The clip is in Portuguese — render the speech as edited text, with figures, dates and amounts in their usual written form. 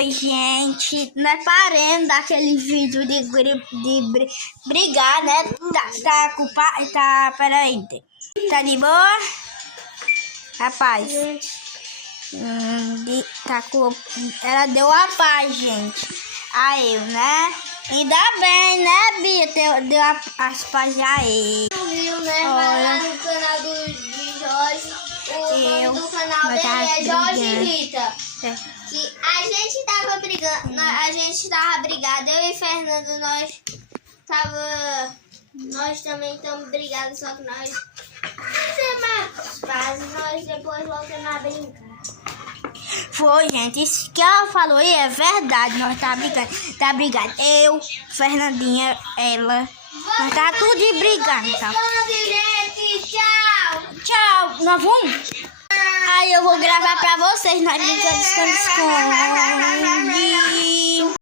Oi, gente, nós paramos daquele vídeo de brigar, né? Peraí. Tá de boa? Rapaz. Ela deu a paz, gente. Aí, né? Ainda bem, né, Bia? Deu as paz a ele. Viu, né? Vai lá no canal de Jorge. O nome do canal dele é Jorge e Rita. Que a gente tava brigando, a gente tava brigado, eu e Fernando, nós também estamos brigados, só que nós fizemos pazes, nós depois voltamos a brincar. Foi, gente, isso que ela falou aí é verdade, nós tá brigando, eu, Fernandinha, ela, nós tá tudo de brigando, tá? Gente, tchau! Tchau, nós vamos? Aí eu vou gravar pra vocês, nós brincando, esconde-esconde.